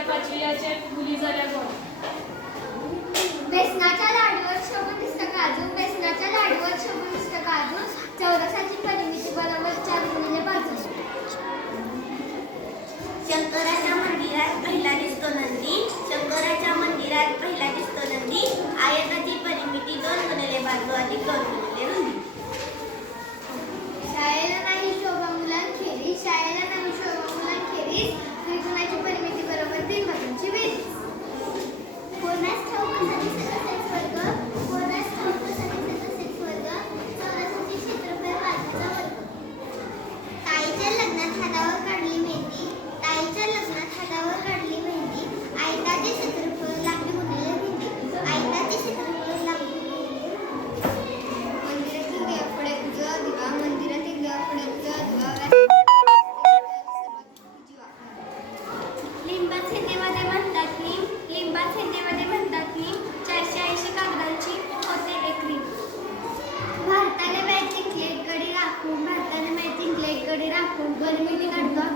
लिहायला पाचवीच्या मुली बेसनाच्या लाडूवर शोभून दिसतं काजू बेसनाच्या लाडूवर शोभून दिसतं काजू चौरसाची परिमिती बरोबर चार गुणिले बाजू शंकराच्या मंदिरात पहिला दिसतो नंदी शंकराच्या मंदिरात पहिला दिसतो नंदी आयताची परिमिती दोन गुणिले बाजू अधिक दोन गुणिले रुंदी शाळेला नाही शोभा मुलांखेरीज शाळेला नाही शोभा मुलांखेरीज. लिंबाचे देवादे म्हणतात लिंबाचे देवादे म्हणतात. राखून गरमी काढतो